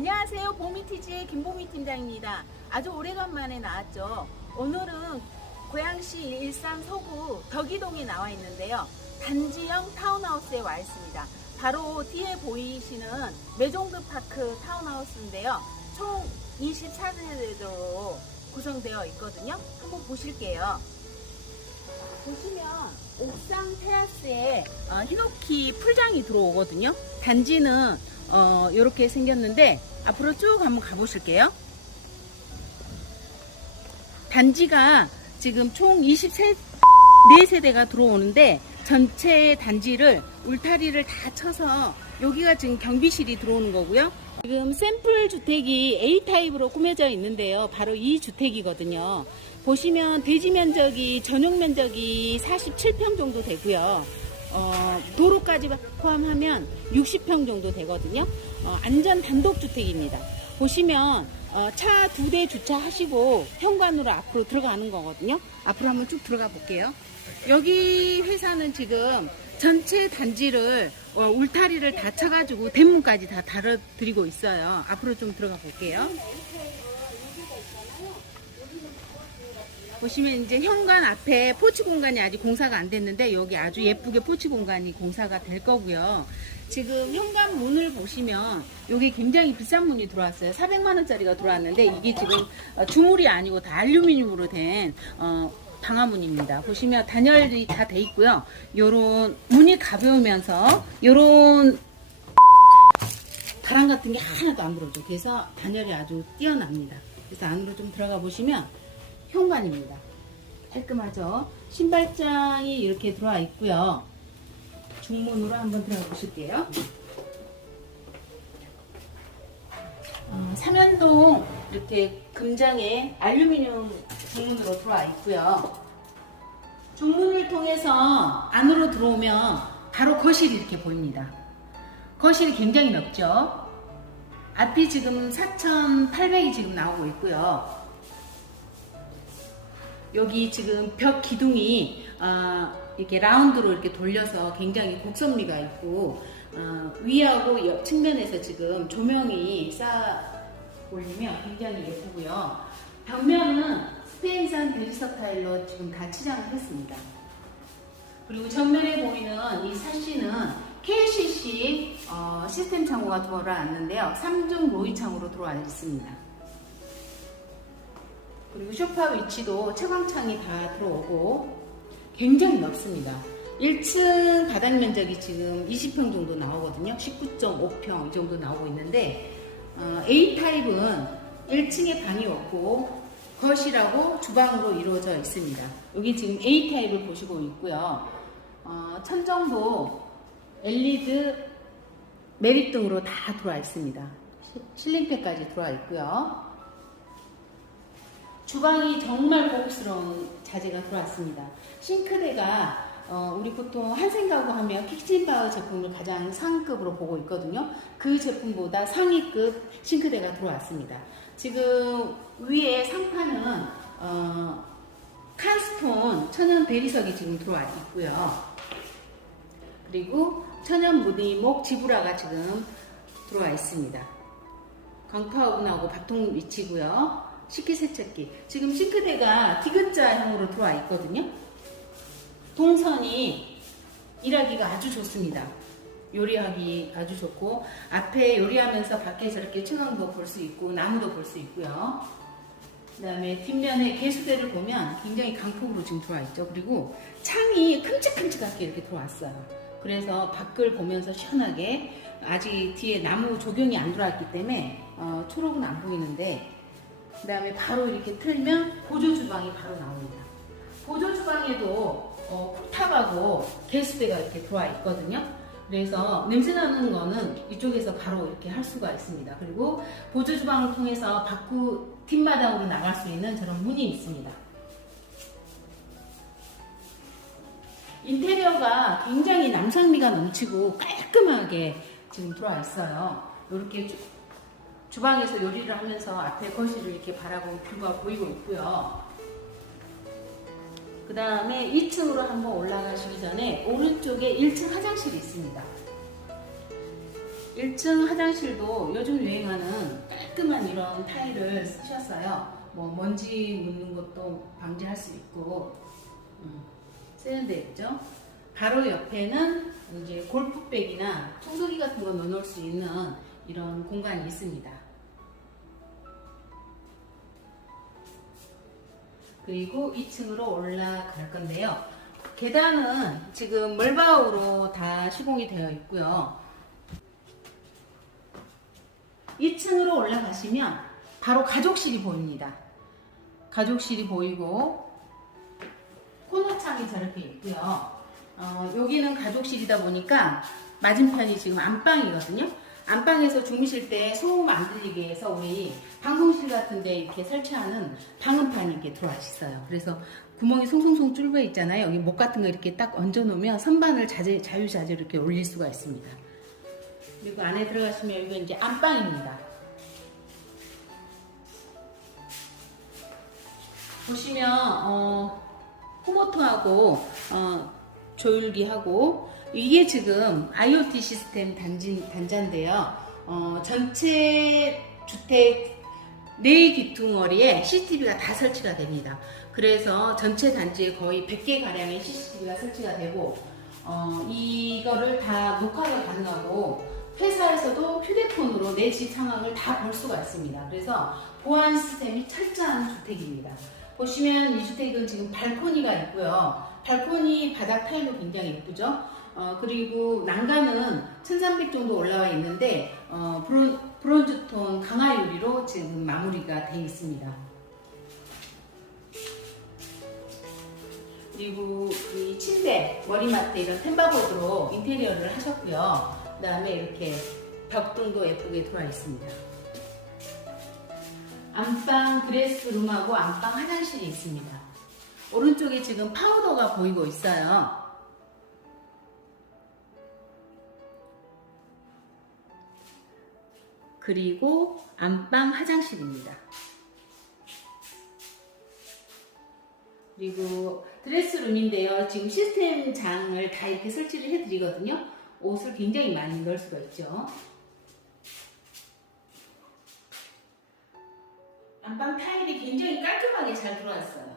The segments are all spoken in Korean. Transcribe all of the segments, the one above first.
안녕하세요. 보미티지의 김보미 팀장입니다. 아주 오래간만에 나왔죠. 오늘은 고양시 일산 서구 덕이동에 나와 있는데요. 단지형 타운하우스에 와 있습니다. 바로 뒤에 보이시는 메종드 파크 타운하우스인데요. 총 24세대로 구성되어 있거든요. 한번 보실게요. 보시면 옥상 테라스에 어, 히노키 풀장이 들어오거든요. 단지는 어, 이렇게 생겼는데 앞으로 쭉 한번 가보실게요. 단지가 지금 총 23, 4세대가 들어오는데 전체 단지를 울타리를 다 쳐서 여기가 지금 경비실이 들어오는 거고요. 지금 샘플 주택이 A타입으로 꾸며져 있는데요. 바로 이 주택이거든요. 보시면 대지 면적이 전용 면적이 47평 정도 되고요. 어, 도로까지 포함하면 60평 정도 되거든요. 어, 안전 단독 주택입니다. 보시면 어, 차 두 대 주차하시고 현관으로 앞으로 들어가는 거거든요. 앞으로 한번 쭉 들어가 볼게요. 여기 회사는 지금 전체 단지를 어, 울타리를 다 쳐가지고 대문까지 다 달아드리고 있어요. 앞으로 좀 들어가 볼게요. 보시면 이제 현관 앞에 포치 공간이 아직 공사가 안 됐는데 여기 아주 예쁘게 포치 공간이 공사가 될 거고요. 지금 현관 문을 보시면 여기 굉장히 비싼 문이 들어왔어요. 400만 원짜리가 들어왔는데 이게 지금 어, 주물이 아니고 다 알루미늄으로 된 어, 방화문입니다. 보시면 단열이 다 돼 있고요. 요런 문이 가벼우면서 요런 바람 같은 게 하나도 안 불어줘. 그래서 단열이 아주 뛰어납니다. 그래서 안으로 좀 들어가 보시면 현관입니다. 깔끔하죠? 신발장이 이렇게 들어와 있고요. 중문으로 한번 들어가 보실게요. 어, 삼연동 이렇게 금장에 알루미늄 중문으로 들어와 있고요. 중문을 통해서 안으로 들어오면 바로 거실이 이렇게 보입니다. 거실이 굉장히 넓죠? 앞이 지금 4,800이 지금 나오고 있고요. 여기 지금 벽 기둥이 어, 이렇게 라운드로 이렇게 돌려서 굉장히 곡선미가 있고 어, 위하고 옆 측면에서 지금 조명이 쌓아 올리면 굉장히 예쁘고요. 벽면은 스페인산 베리서 타일로 지금 다 치장을 했습니다. 그리고 전면에 보이는 이 사시는 KCC 어, 시스템 창고가 들어왔는데요. 3중 로이 창으로 들어와 있습니다. 그리고 소파 위치도 채광창이 다 들어오고 굉장히 넓습니다. 1층 바닥 면적이 지금 20평 정도 나오거든요. 19.5평 이 정도 나오고 있는데 어, A타입은 1층에 방이 없고 거실하고 주방으로 이루어져 있습니다. 여기 지금 A타입을 보시고 있고요. 어, 천정도 LED 메리등으로 다 들어와 있습니다. 시- 실링팬까지 들어와 있고요. 주방이 정말 고급스러운 자재가 들어왔습니다. 싱크대가 어, 우리 보통 한생가구 하면 킥친바우 제품을 가장 상급으로 보고 있거든요. 그 제품보다 상위급 싱크대가 들어왔습니다. 지금 위에 상판은 어, 칸스톤 천연 대리석이 지금 들어와 있고요. 그리고 천연 무늬목 지브라가 지금 들어와 있습니다. 광파오븐하고 밥통 위치고요. 식기세척기. 지금 싱크대가 디귿자형으로 들어와 있거든요. 동선이 일하기가 아주 좋습니다. 요리하기 아주 좋고 앞에 요리하면서 밖에서 이렇게 청강도 볼 수 있고 나무도 볼 수 있고요. 그 다음에 뒷면에 개수대를 보면 굉장히 강폭으로 지금 들어와 있죠. 그리고 창이 큼직큼직하게 이렇게 들어왔어요. 그래서 밖을 보면서 시원하게 아직 뒤에 나무 조경이 안 들어왔기 때문에 어, 초록은 안 보이는데 그 다음에 바로 이렇게 틀면 보조 주방이 바로 나옵니다. 보조 주방에도 어, 쿡탑하고 개수대가 이렇게 들어와 있거든요. 그래서 냄새 나는 거는 이쪽에서 바로 이렇게 할 수가 있습니다. 그리고 보조 주방을 통해서 밖으로 뒷마당으로 나갈 수 있는 저런 문이 있습니다. 인테리어가 굉장히 남성미가 넘치고 깔끔하게 지금 들어와 있어요. 이렇게 주, 주방에서 요리를 하면서 앞에 거실을 이렇게 바라보는 뷰가 보이고 있고요. 그 다음에 2층으로 한번 올라가시기 전에 오른쪽에 1층 화장실이 있습니다. 1층 화장실도 요즘 유행하는 깔끔한 이런 타일을 쓰셨어요. 뭐 먼지 묻는 것도 방지할 수 있고 음, 세련되죠. 바로 옆에는 이제 골프백이나 청소기 같은 거 넣어놓을 수 있는 이런 공간이 있습니다. 그리고 2층으로 올라갈 건데요. 계단은 지금 멀바우로 다 시공이 되어 있고요. 2층으로 올라가시면 바로 가족실이 보입니다. 가족실이 보이고 코너창이 저렇게 있고요. 어, 여기는 가족실이다 보니까 맞은편이 지금 안방이거든요. 안방에서 주무실 때 소음 안 들리게 해서 우리 방송실 같은데 이렇게 설치하는 방음판이 이렇게 들어와 있어요. 그래서 구멍이 송송송 뚫려 있잖아요. 여기 목 같은 거 이렇게 딱 얹어 놓으면 선반을 자주, 자유자재로 이렇게 올릴 수가 있습니다. 그리고 안에 들어가시면 여기가 이제 안방입니다. 보시면 어, 호모토하고 어, 조율기하고 이게 지금 IoT 시스템 단지, 단자인데요. 어, 전체 주택 네 귀퉁어리에 CCTV가 다 설치가 됩니다. 그래서 전체 단지에 거의 100개 가량의 CCTV가 설치가 되고 어, 이거를 다 녹화가 가능하고 회사에서도 휴대폰으로 내 집 상황을 다 볼 수가 있습니다. 그래서 보안 시스템이 철저한 주택입니다. 보시면 이 주택은 지금 발코니가 있고요. 발코니 바닥 타일도 굉장히 예쁘죠. 어, 그리고 난간은 1300 정도 올라와 있는데 어, 브론, 브론즈톤 강화 유리로 지금 마무리가 되어 있습니다. 그리고 이 침대, 머리맡에 이런 템바보드로 인테리어를 하셨고요. 그 다음에 이렇게 벽등도 예쁘게 들어와 있습니다. 안방 드레스룸하고 안방 화장실이 있습니다. 오른쪽에 지금 파우더가 보이고 있어요. 그리고 안방 화장실입니다. 그리고 드레스룸인데요. 지금 시스템 장을 다 이렇게 설치를 해드리거든요. 옷을 굉장히 많이 넣을 수가 있죠. 안방 타일이 굉장히 깔끔하게 잘 들어왔어요.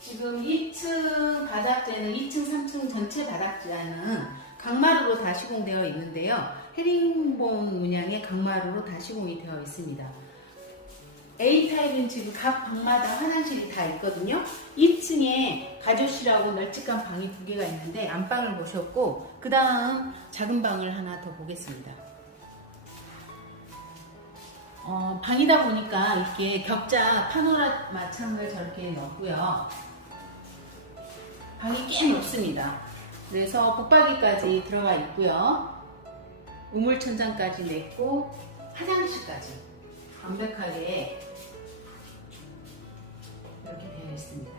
지금 2층 바닥재는 2층, 3층 전체 바닥재는 강마루로 다 시공되어 있는데요. 헤링본 문양의 강마루로 다 시공이 되어 있습니다. A타입은 지금 각 방마다 화장실이 다 있거든요. 2층에 가조실하고 널찍한 방이 두 개가 있는데 안방을 보셨고 그 다음 작은 방을 하나 더 보겠습니다. 어, 방이다 보니까 이렇게 격자 파노라마 창을 저렇게 넣었고요. 방이 꽤 높습니다. 그래서 붙박이까지 들어가 있고요. 우물천장까지 냈고 화장실까지 완벽하게 이렇게 되어 있습니다.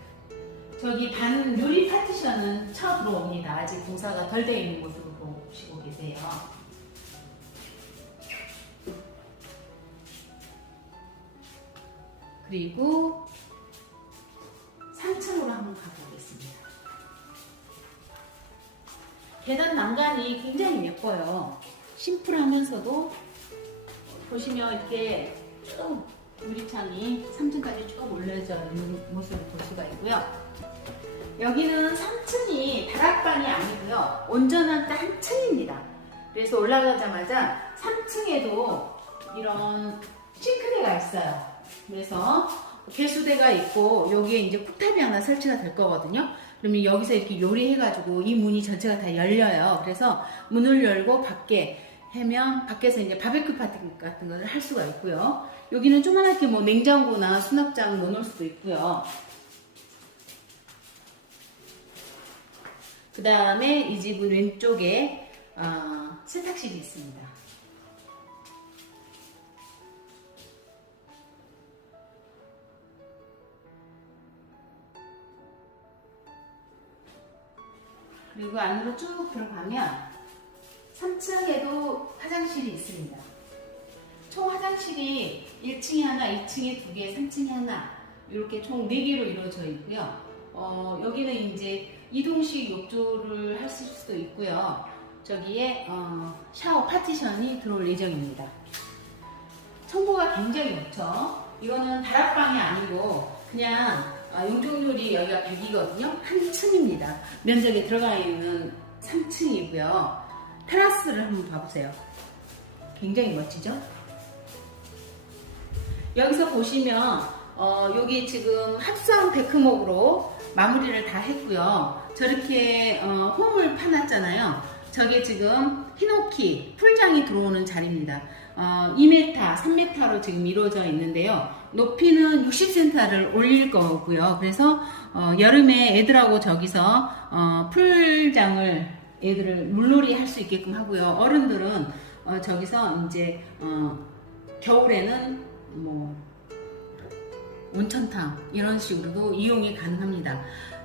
저기 반 유리 파티션은 쳐 들어옵니다. 아직 공사가 덜 되어 있는 모습을 보시고 계세요. 그리고 3층으로 한번 가보겠습니다. 계단 난간이 굉장히 예뻐요. 심플하면서도 보시면 이렇게 쭉 유리창이 3층까지 쭉 올려져 있는 모습을 볼 수가 있고요. 여기는 3층이 다락방이 아니고요. 온전한 단층입니다. 그래서 올라가자마자 3층에도 이런 싱크대가 있어요. 그래서 개수대가 있고 여기에 이제 쿡탑이 하나 설치가 될 거거든요. 그러면 여기서 이렇게 요리해가지고 이 문이 전체가 다 열려요. 그래서 문을 열고 밖에 해면 밖에서 이제 바베큐 파티 같은 걸할 수가 있고요. 여기는 조그맣게 뭐 냉장고나 수납장 넣어놓을 수도 있고요. 그 다음에 이 집은 왼쪽에 어, 세탁실이 있습니다. 그리고 안으로 쭉 들어가면 3층에도 화장실이 있습니다. 총 화장실이 1층에 하나, 2층에 두 개, 3층에 하나 이렇게 총 4개로 이루어져 있고요. 어, 여기는 이제 이동식 욕조를 하실 수도 있고요. 저기에 어, 샤워 파티션이 들어올 예정입니다. 청보가 굉장히 좋죠. 이거는 다락방이 아니고 그냥 아, 용종률이 여기가 100이거든요. 한 층입니다. 면적에 들어가 있는 3층이고요. 테라스를 한번 봐보세요. 굉장히 멋지죠? 여기서 보시면 어, 여기 지금 합성 데크목으로 마무리를 다 했고요. 저렇게 어, 홈을 파놨잖아요. 저게 지금 히노키 풀장이 들어오는 자리입니다. 어, 2m, 3m로 지금 이루어져 있는데요. 높이는 60cm를 올릴 거고요. 그래서 어, 여름에 애들하고 저기서 어, 풀장을 애들을 물놀이 할 수 있게끔 하고요. 어른들은 어, 저기서 이제 어, 겨울에는 뭐 온천탕 이런 식으로도 이용이 가능합니다.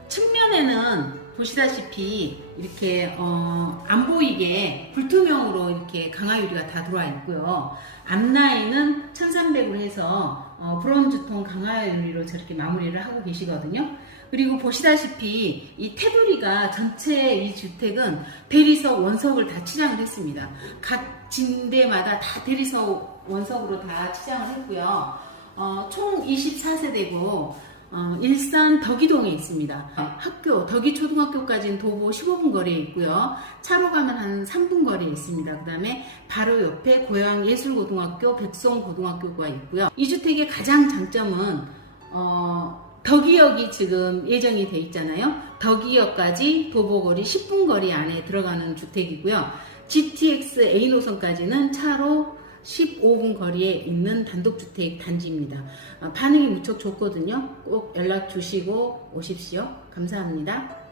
측면에는 보시다시피 이렇게 어, 안 보이게 불투명으로 이렇게 강화 유리가 다 들어와 있고요. 앞라인은 1300으로 해서 어, 브론즈톤 강화 유리로 저렇게 마무리를 하고 계시거든요. 그리고 보시다시피 이 테두리가 전체 이 주택은 대리석 원석을 다 치장을 했습니다. 각 진대마다 다 대리석 원석으로 다 치장을 했고요. 어, 총 24세대고 어, 일산 덕이동에 있습니다. 어, 학교 덕이초등학교까지는 도보 15분 거리에 있고요. 차로 가면 한 3분 거리에 있습니다. 그 다음에 바로 옆에 고양예술고등학교, 백성고등학교가 있고요. 이 주택의 가장 장점은 어, 덕이역이 지금 예정이 돼 있잖아요. 덕이역까지 도보거리 10분 거리 안에 들어가는 주택이고요. GTX A 노선까지는 차로 15분 거리에 있는 단독주택 단지입니다. 어, 반응이 무척 좋거든요. 꼭 연락 주시고 오십시오. 감사합니다.